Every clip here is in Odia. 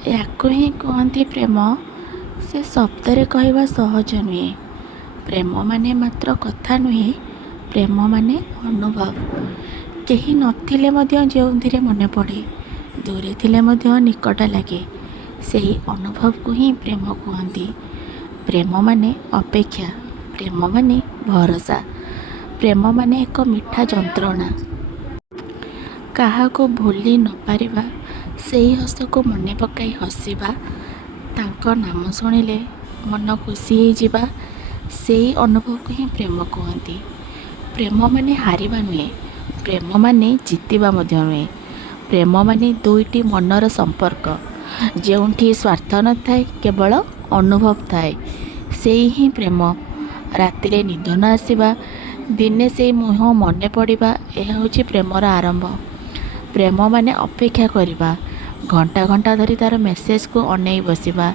ୟାକୁ ହିଁ କୁହନ୍ତି ପ୍ରେମ। ସେ ଶବ୍ଦରେ କହିବା ସହଜ ନୁହେଁ। ପ୍ରେମ ମାନେ ମାତ୍ର କଥା ନୁହେଁ, ପ୍ରେମ ମାନେ ଅନୁଭବ। କେହି ନଥିଲେ ମଧ୍ୟ ଯେଉଁଥିରେ ମନେ ପଡ଼େ, ଦୂରେ ଥିଲେ ମଧ୍ୟ ନିକଟ ଲାଗେ, ସେହି ଅନୁଭବକୁ ହିଁ ପ୍ରେମ କୁହନ୍ତି। ପ୍ରେମ ମାନେ ଅପେକ୍ଷା, ପ୍ରେମ ମାନେ ଭରସା, ପ୍ରେମ ମାନେ ଏକ ମିଠା ଯନ୍ତ୍ରଣା। କାହାକୁ ଭୁଲି ନପାରିବା, ସେହି ହସକୁ ମନେ ପକାଇ ହସିବା, ତାଙ୍କ ନାମ ଶୁଣିଲେ ମନ ଖୁସି ହେଇଯିବା, ସେହି ଅନୁଭବକୁ ହିଁ ପ୍ରେମ କୁହନ୍ତି। ପ୍ରେମ ମାନେ ହାରିବା ନୁହେଁ, ପ୍ରେମ ମାନେ ଜିତିବା ମଧ୍ୟ ନୁହେଁ। ପ୍ରେମ ମାନେ ଦୁଇଟି ମନର ସମ୍ପର୍କ, ଯେଉଁଠି ସ୍ୱାର୍ଥ ନଥାଏ, କେବଳ ଅନୁଭବ ଥାଏ, ସେଇ ହିଁ ପ୍ରେମ। ରାତିରେ ନିଦ ନ ଆସିବା, ଦିନେ ସେଇ ମୁହଁ ମନେ ପଡ଼ିବା, ଏହା ହେଉଛି ପ୍ରେମର ଆରମ୍ଭ। ପ୍ରେମ ମାନେ ଅପେକ୍ଷା କରିବା, ଘଣ୍ଟା ଘଣ୍ଟା ଧରି ତା'ର ମେସେଜକୁ ଅନେଇ ବସିବା,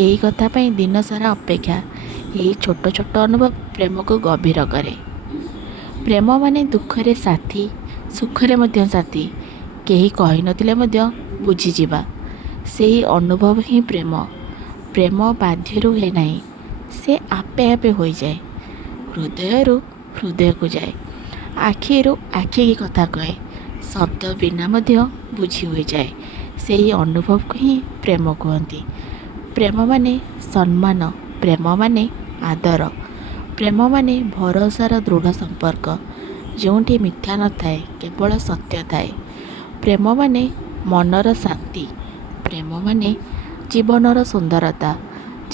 ଏହି କଥା ପାଇଁ ଦିନସାରା ଅପେକ୍ଷା। ଏହି ଛୋଟ ଛୋଟ ଅନୁଭବ ପ୍ରେମକୁ ଗଭୀର କରେ। ପ୍ରେମ ମାନେ ଦୁଃଖରେ ସାଥୀ, ସୁଖରେ ମଧ୍ୟ ସାଥୀ, କେହି କହିନଥିଲେ ମଧ୍ୟ ବୁଝିଯିବା, ସେହି ଅନୁଭବ ହିଁ ପ୍ରେମ। ପ୍ରେମ ବାଧ୍ୟରୁ ହୁଏ ନାହିଁ, ସେ ଆପେ ଆପେ ହୋଇଯାଏ। ହୃଦୟରୁ ହୃଦୟକୁ ଯାଏ, ଆଖିରୁ ଆଖିକି କଥା କହେ, ଶବ୍ଦ ବିନା ମଧ୍ୟ ବୁଝି ହୋଇଯାଏ, ସେହି ଅନୁଭବକୁ ହିଁ ପ୍ରେମ କୁହନ୍ତି। ପ୍ରେମ ମାନେ ସମ୍ମାନ, ପ୍ରେମ ମାନେ ଆଦର, ପ୍ରେମ ମାନେ ଭରସାର ଦୃଢ଼ ସମ୍ପର୍କ, ଯେଉଁଠି ମିଥ୍ୟା ନଥାଏ, କେବଳ ସତ୍ୟ ଥାଏ। ପ୍ରେମ ମାନେ ମନର ଶାନ୍ତି, ପ୍ରେମ ମାନେ ଜୀବନର ସୁନ୍ଦରତା,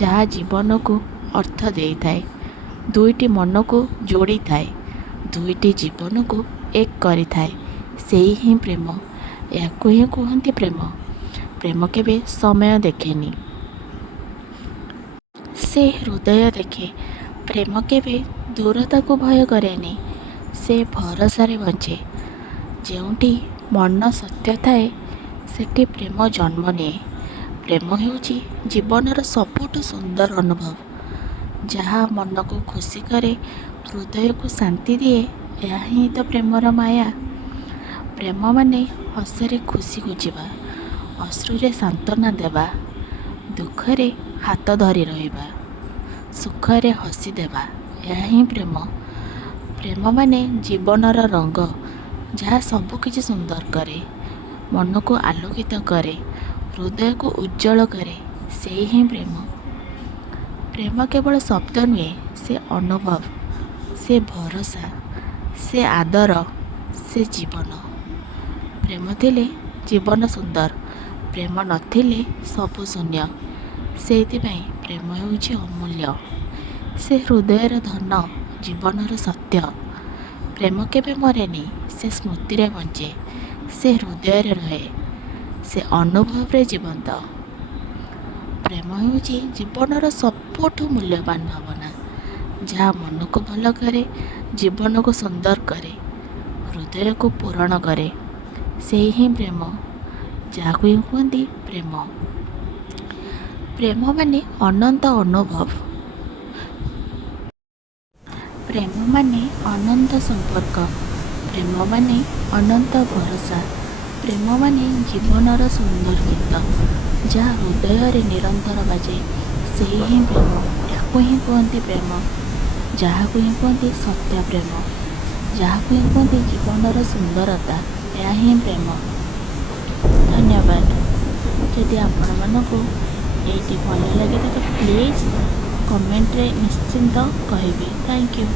ଯାହା ଜୀବନକୁ ଅର୍ଥ ଦେଇଥାଏ, ଦୁଇଟି ମନକୁ ଯୋଡ଼ିଥାଏ, ଦୁଇଟି ଜୀବନକୁ ଏକ କରିଥାଏ, ସେହି ହିଁ ପ୍ରେମ। ଏହାକୁ ହିଁ କୁହନ୍ତି ପ୍ରେମ। ପ୍ରେମ କେବେ ସମୟ ଦେଖେନି, ସେ ହୃଦୟ ଦେଖେ। ପ୍ରେମ କେବେ ଦୂରତାକୁ ଭୟ କରେନି, ସେ ଭରସାରେ ବଞ୍ଚେ। ଯେଉଁଠି ମନ ସତ୍ୟ ଥାଏ, ସେଠି ପ୍ରେମ ଜନ୍ମ ନିଏ। ପ୍ରେମ ହେଉଛି ଜୀବନର ସବୁଠୁ ସୁନ୍ଦର ଅନୁଭବ, ଯାହା ମନକୁ ଖୁସି କରେ, ହୃଦୟକୁ ଶାନ୍ତି ଦିଏ, ଏହା ହିଁ ତ ପ୍ରେମର ମାୟା। ପ୍ରେମ ମାନେ ହସରେ ଖୁସି ଖୋଜିବା, ଅଶ୍ରୁରେ ସାନ୍ତ୍ୱନା ଦେବା, ଦୁଃଖରେ ହାତ ଧରି ରହିବା, ସୁଖରେ ହସି ଦେବା, ଏହା ହିଁ ପ୍ରେମ। ପ୍ରେମ ମାନେ ଜୀବନର ରଙ୍ଗ, ଯାହା ସବୁକିଛି ସୁନ୍ଦର କରେ, ମନକୁ ଆଲୋକିତ କରେ, ହୃଦୟକୁ ଉଜ୍ଜଳ କରେ, ସେହି ହିଁ ପ୍ରେମ। ପ୍ରେମ କେବଳ ଶବ୍ଦ ନୁହେଁ, ସେ ଅନୁଭବ, ସେ ଭରସା, ସେ ଆଦର, ସେ ଜୀବନ। ପ୍ରେମ ଥିଲେ ଜୀବନ ସୁନ୍ଦର, ପ୍ରେମ ନଥିଲେ ସବୁ ଶୂନ୍ୟ। ସେଇଥିପାଇଁ ପ୍ରେମ ହେଉଛି ଅମୂଲ୍ୟ, ସେ ହୃଦୟର ଧନ, ଜୀବନର ସତ୍ୟ। ପ୍ରେମ କେବେ ମରେନି, ସେ ସ୍ମୃତିରେ ବଞ୍ଚେ, ସେ ହୃଦୟରେ ରହେ, ସେ ଅନୁଭବରେ ଜୀବନ୍ତ। ପ୍ରେମ ହେଉଛି ଜୀବନର ସବୁଠୁ ମୂଲ୍ୟବାନ ଭାବନା, ଯାହା ମନକୁ ଭଲ କରେ, ଜୀବନକୁ ସୁନ୍ଦର କରେ, ହୃଦୟକୁ ପୂରଣ କରେ, ସେହି ହିଁ ପ୍ରେମ, ଯାହାକୁ ହିଁ କୁହନ୍ତି ପ୍ରେମ। ପ୍ରେମ ମାନେ ଅନନ୍ତ ଅନୁଭବ, ପ୍ରେମ ମାନେ ଅନନ୍ତ ସମ୍ପର୍କ, ପ୍ରେମ ମାନେ ଅନନ୍ତ ଭରସା, ପ୍ରେମ ମାନେ ଜୀବନର ସୁନ୍ଦର ଗୀତ, ଯାହା ହୃଦୟରେ ନିରନ୍ତର ବାଜେ, ସେହି ହିଁ ପ୍ରେମ। ଏହାକୁ ହିଁ କୁହନ୍ତି ପ୍ରେମ, ଯାହାକୁ ହିଁ କୁହନ୍ତି ସତ୍ୟ ପ୍ରେମ, ଯାହାକୁ ହିଁ କୁହନ୍ତି ଜୀବନର ସୁନ୍ଦରତା, ଏହା ହିଁ ପ୍ରେମ। ଧନ୍ୟବାଦ। ଯଦି ଆପଣମାନଙ୍କୁ ଏଇଟି ଭଲ ଲାଗେ ତ ପ୍ଲିଜ୍ କମେଣ୍ଟରେ ନିଶ୍ଚିନ୍ତ କହିବେ। Thank you.